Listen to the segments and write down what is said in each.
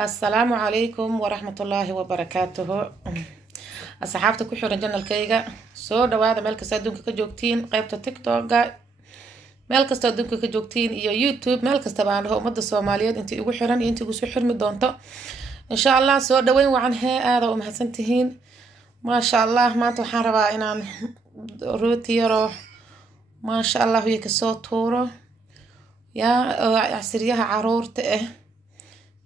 السلام عليكم ورحمة الله وبركاته. أصحابتي ku xiran channelkayga soo dhawaada meel kasta adduunka ka joogtiin qaybta TikTok meel kasta adduunka ka joogtiin iyo YouTube meel kasta baan dhaho ummadda Soomaaliyeed intii ugu xiran iyo intii ugu soo xirmi doonto insha Allah soo dhaweyn wacan aad u mahadsantihiin ma sha Allah maanta waxaan rabaa inaan rooti yaro ma sha Allah ka soo tuuro casriyaha caruurta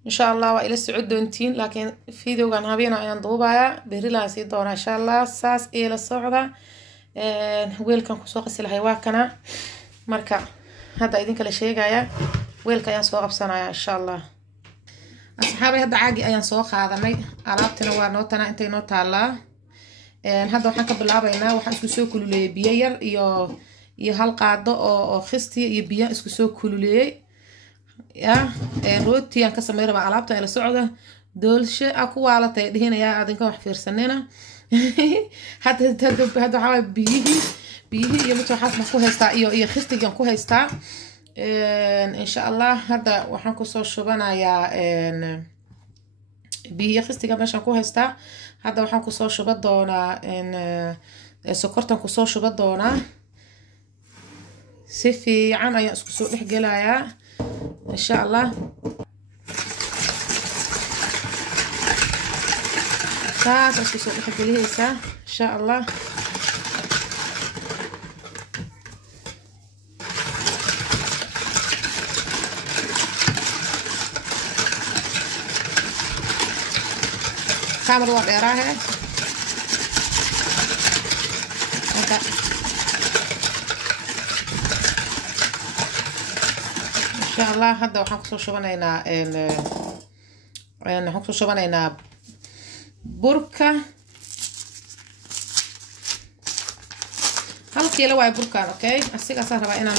إن شاء الله وإلى السعود دونتين لكن فيديو كان هابينا أيان ضوبايا بريلا سيدونا إن شاء الله ساس إلى الصعدة ويل كان كسوق السلحي واكنا مركا هذا إذن كل شيء جاية ويل كان سوق بسنة إن شاء الله أصحابي هذا عاجي أيان سوق هذا مي عرفتنا ونوتنا أنتي نوت الله هذا وحكى بالعبينا وحكى سوق كل بيير يو هالقعدة أو خستي يبيع اسكو سوق كل روتي aan ka sameeyay raba alaabta ila socda doolshe aku waalatay dhihinayaa adinka wax fiirsanina hada waxa biyihi iyo mid waxa ku haystaa iyo khistigan ku haystaa insha Allah hada waxaan ku soo shubanayaa biyihi khistiga meeshan ku haystaa hada waxaan ku soo shuba doonaa sokortan ku soo shuba doonaa si fiican ayaan isku soo dhex gelayaa إن شاء الله ساس أسكسو لحق ليسا إن شاء الله كامل وقت يراها إن شاء الله هذا وحنقصو شبانينا حنقصو شبانينا بركة هل كيلو واي بركة أوكي أسيق أصهر بقى إنا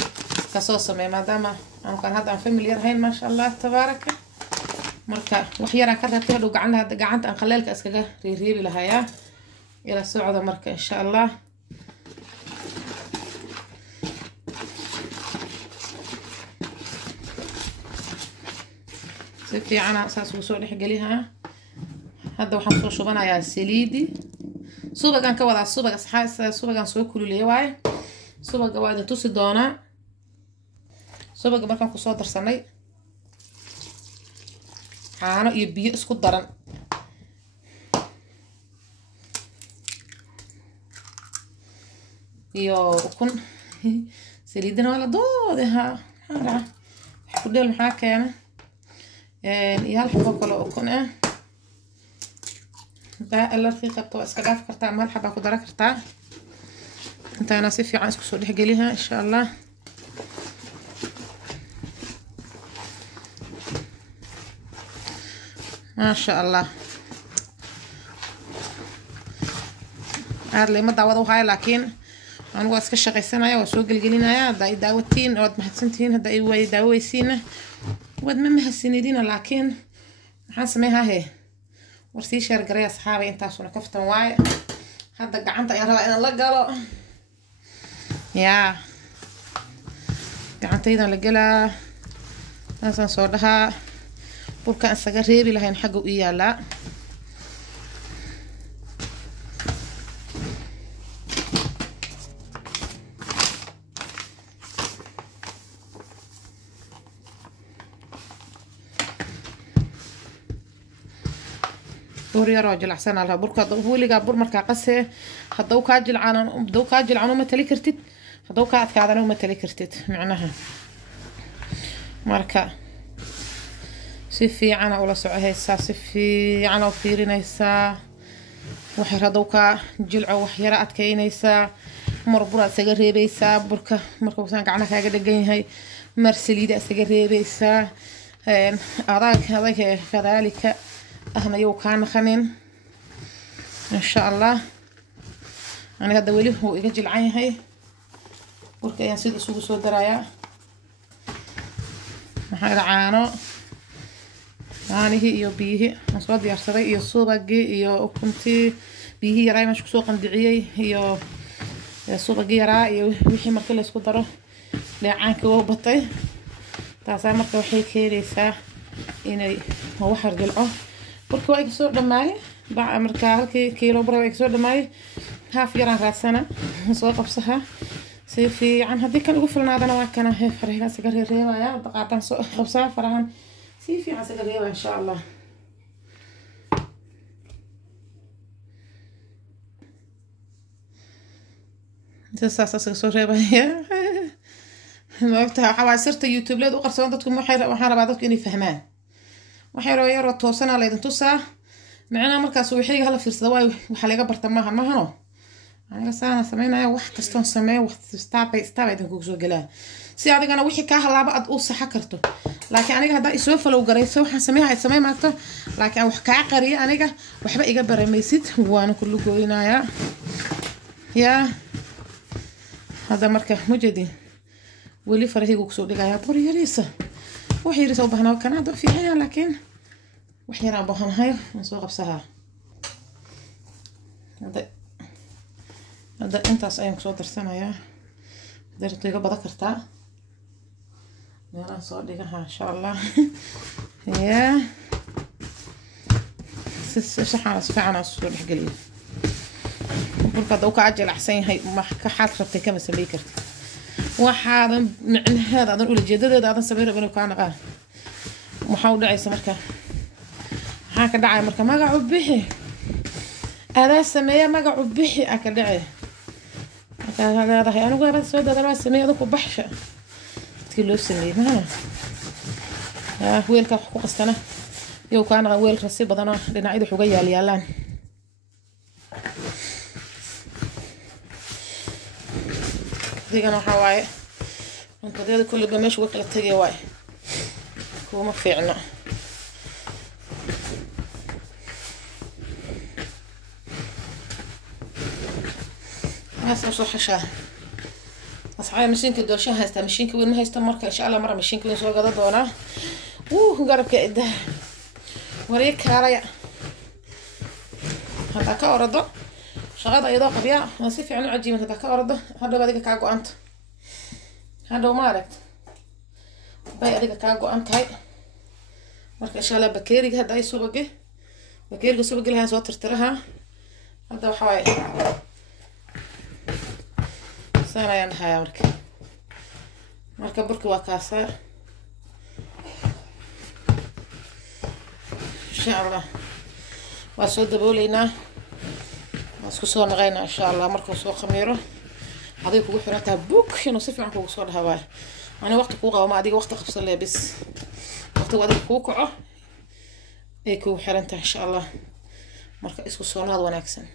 كصوصة ما دام أنا كان هذا فاميليار هين ما شاء الله تبارك مركة وحيرا كذا تهدو قعنت أن خلالك أسكاقه ريريبي لهايا إلى السعودة مركة إن شاء الله في عنا أساس وصول لحق ليها هذا وحنا صور شبنا يا سليدي صوبة كان كوضع صوبة أصحاب صوبة كان سوي كل اللي واي صوبة جواد توصي دونا صوبة قبل كان قصاد درسني عنا يبي اسكت درن يو كن سليدنا ولا ضوءها هذا حكودي المحاكة يعني iyo hal xabo kale oo kun ah la fiiqato iska dhaaf kartaa mal xaba ku dara kartaa intaana si fiican isku soo dhexgeliha insha Allah ma sha Allah aad ma daawado waxay laakiin aan waa iska shaqaysanaya oo soo galgelinaya haday daawatiin oo mahadsantiin haday way daawaysiina واد ما هالسندين لكن حاسميها هي ورسي شير قريه اصحابي انت سونا كفتن واي هذا قعنت يا ربا ان لا قالو يا قعنتيدا لا قلا اسان سو دها بركا اسغا ريبي لهين حق او يالا يا راجل أحسن على بركة ضوولي قابور مركا قسه هدو كاجل عنو ما تليكرتت هدو كاد كادنو ما تليكرتت معناها مركا سيفي عنا ولا سعه هسا سيفي عنا وفيرين هسا وحير هدو كاجلعو وحيرا أتكين هسا مربورات سجريبي هسا بركة مركا وسان قعنا كاجا دقين هاي مرسليدا سجريبي هسا هذاك كذلك أهنا يو كان خنين إن شاء الله أنا هذا وليه هو يجي العين هاي بركة ينسيد سوق سود درايا هذا عانو أنا هي يو بيه مصاد يرسلي يو صوبة جي يو كنتي بيه راي مش سوق عندي يو صوبة جي راي يو وحي مركل يسكت درو لعنك وبطي تاسع مركل وحي كيريسا inay waxar jilco burka waa iga soo dhamaay bac markaa halkii kiilo bur waa iga soo dhamaay haaf yaraan raadsana soo qabsaha si fiican haddii kan ugu filnaadana waa kana faraha isaga reereebaya daqaatan soo qabsaha farahan si fiican isaga reebaya insha allah saas isaga soo reebaya maogtahay waxaa sirta youtube leed u qarsoon dadku waxaan rabaa dadku inay fahmaan waxay roo toosana leedin tusaa macna markaas wixii hala fiirsada waxa laga barta mahano aniga saana sameynaya wax kastoon sameeyo wax step idin ku soo galaa si adigana wixii ka halaaba aad u sax karto laakiin aniga hadda isoo follow gareyso waxaan sameey maagto laakiin wax ka qariyo aniga waxba iga baramaysid waana kullu gooynaaya ya hada marka mujadi weli farahigu ku soo dhigaya bur yariisa wax yariisa u baahnaa kana dad fiican laakiin wax yar aan baahanahay soo qabsaha hada intaas ayaan soo darsanayaa darto iga bada kartaa meelaan soo dhigaha insha allah ya saxaan fiican soo dhigaliyo burka dawka ajal axsan yahay ma ka xad rabtay kama sameey kartid waxaadan micnaheeda adan ula jeedadeeda adan sameey rabin ka anaqa waxa u dhacaysa marka waxa ka dhacay marka magacu bixi ada sameeya magacu bixi aka dhacay هذا هي أنا قاعد أسود هذا ما سميه ذوك بحشة تقول سميه ما ويل كحقوق السنة يو كان ويل رصيب بدنا لنعيد حقيقة ليالان ذيك أنا حواي أنت ذي كل بمش وكلة تجي واي هو ما في عنا هسه صح شاه أصحاب مشينك دوشها هسه مشينك وين ما هيستمر إن شاء الله مرة مشينك وين سوى قضاء دونا قرب كده وريك هرايا هذا كأرده شغادة أيضا قبيعة نصيف يعني عجيب هذا كأرده هذا بديك كعجو أنت هذا مارك باي أديك كعجو أنت هاي مرة إن شاء الله بكيري هذا أي سوبجي بكيري سوبجي لها صوت ترترها هذا وحواي سانا ينهايا مركا بركي وكاسا إن شاء الله واسود بولينا واسكو سو نغينا إن شاء الله مركا سو خميرو هذي كوكو حراتها بوك شنو صفي عن كوكو صور هواي أنا وقت كوكو وما عديك وقت قبص اللي بس وقت وادي كوكو اي كوكو حرانتها إن شاء الله مركا اسكو سو نغض وناكسن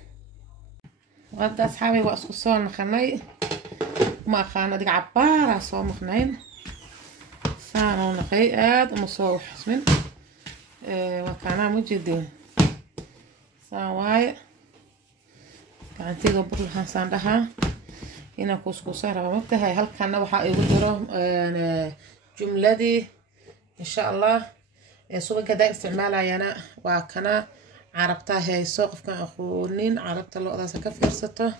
وهذا أصحابي واسكو سو نخني ما خان ديك عبارة صو مخنين سانو نقي اد مصوح حسمن وكانا مجدين ساواي كانتي قبر لها ساندها هنا كوسكوسة ربا مكتها هل كان وحا يقدروا جملة ان شاء الله سوق كدا استعمالها يانا وكانا عربتها هاي سوق كان اخونين عربتها لو اذا كفرسته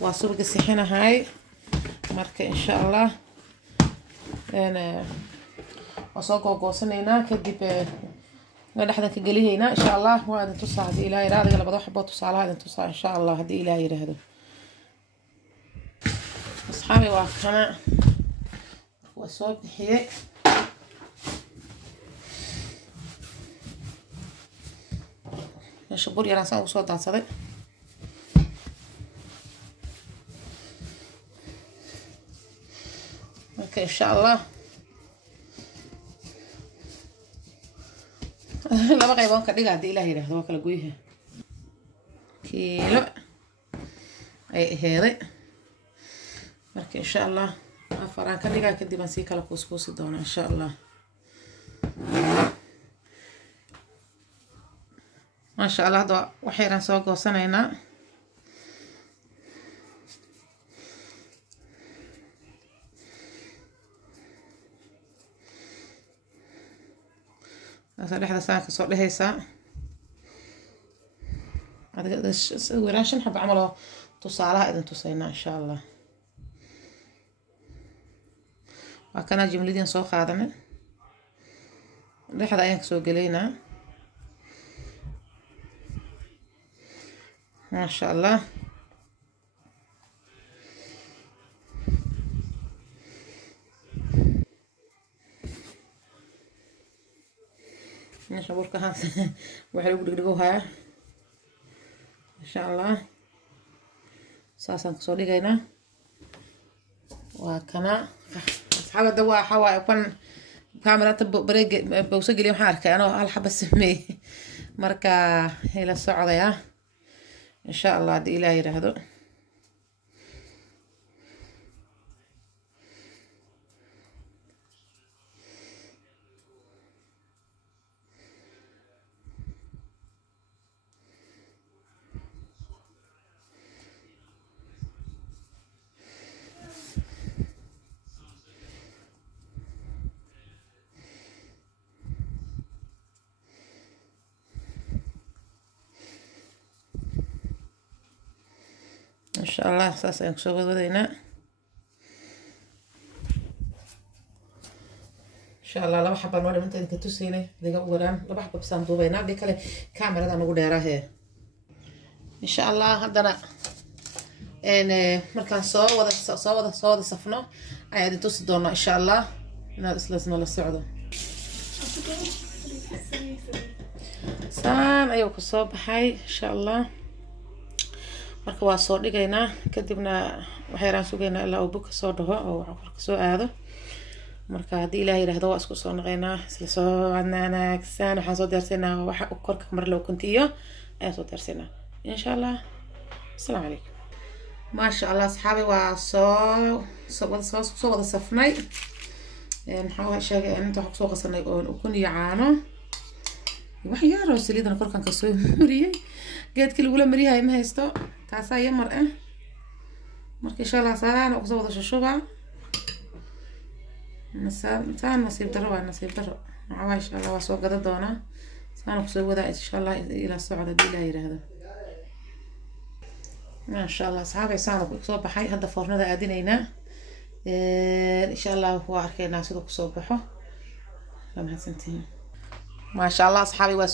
وسوق السحينة هاي marka insha Allah soo goosanaynaa kadib dhaxda ka galihayna insha Allah waa inta saacadii ilaa iraadiga labada xabbo tusaalaha inta saac insha Allah hadii ilaa yiraahdo asxaabi waa kana soo bixiyay meesha bur yaraan soo soo daadsaday إن شاء الله لا بقى يبغى كذا قاعد إلهي له هو كله جويه كيلو أي هذا مرك إن شاء الله أفران كذا قاعد كدي مسيك على كوسكوس دونا إن شاء الله ما شاء الله ده وحيرا سوق وسنة هنا هذا ساعة صار لها ساعة هذا ورا شن حب عمله تصالها إذا تصينا إن شاء الله وكان جملتين صوخ هذا dhexda ayaan kasoo gelaynaa maasha allah meesha burkahaas waxaa lagu dhigdhigohayaa insha allah saasaan kasoo dhigaynaa waa kana asxaabada waxa waaye kan kaamirada bareega bawsa geliya waxaan arkay anoo hal xaba sameeyay marka ila socdaya insha allah hadii ilaahay yiraahdo إن شاء الله ساس ينكسو ودينا إن شاء الله لما حبا نوري منتين كتوسيني ديقا أوران لما حبا بسان دوبينا دي كالي كاميرا دا نقول ديراهي إن شاء الله هدنا إن مركان سو ودا صفنو أيادي توسي دونا إن شاء الله ناس لازم الله السعودة سان أيوة كصوب حي إن شاء الله marka waa soo dhigaynaa kadibna waxaan sugaynaa ilaa uu buka soo dhaho oo wax ka soo aado marka hadii ilaahay yiraahdo waa isku soo naqaynaa isla soo wanaagsan waxaan soo diyaarsanaa waxa uu korka mar loo kuntiyo ayaan soo diyaarsanaa insha Allah assalaamu alaykum ma sha Allah asxaabi waa soo wada safnay maxaa sheegay inta wax soo qasanay oo ukun iyo caano wax yar oo saliidan korkan ka soo mariyay geedkii lagu la mariyahay ma haysto taasa yamar marka insha Allah saana ugu soo wada shushuba nasiib daro waxaa insha Allah waa soo gada doona saana ku soo wada insha Allah ila socda diila yiraahdo ma sha Allah saxaabay saana ku soo baxay hadda foornada aadinayna insha Allah waa arkaynaa sida ku soo baxo lama hasantiin ma sha Allah saxaabay waa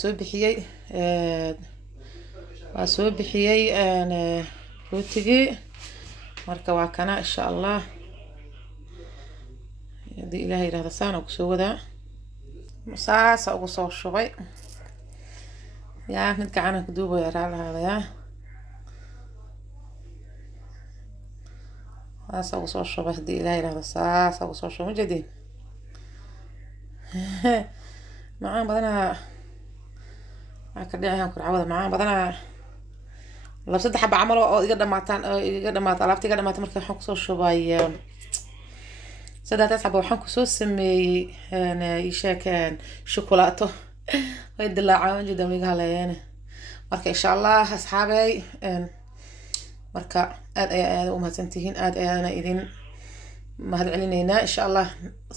soo bixiyay rootigii marka waa kana insha Allah hadii ilaahay yiraahdo saana ku soo wada saasa ugu soo shubay yaa mid gacan ku duubo yaraalahayaa saasa ugu soo shubay hadii ilaahay yiraahdo saasa ugu soo shubay jadid macaan badanaa ka dhacayaan kurcawada macaan badanaa laba saddex xaba camal oo iga dhamaata alaabta iga dhamaata markii waxaan kusoo shubay saddex xaba waxaan kusoo sameeyay sheekan shukulaato way dilaacaan jidda miga halayeen marka insha Allah asxaabay marka aad ay u mahadsantihiin aad ayana idin mahad celinayna insha Allah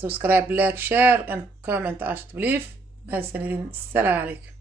subscribe like share and comment ash believe mahadsanidin assalamu alaykum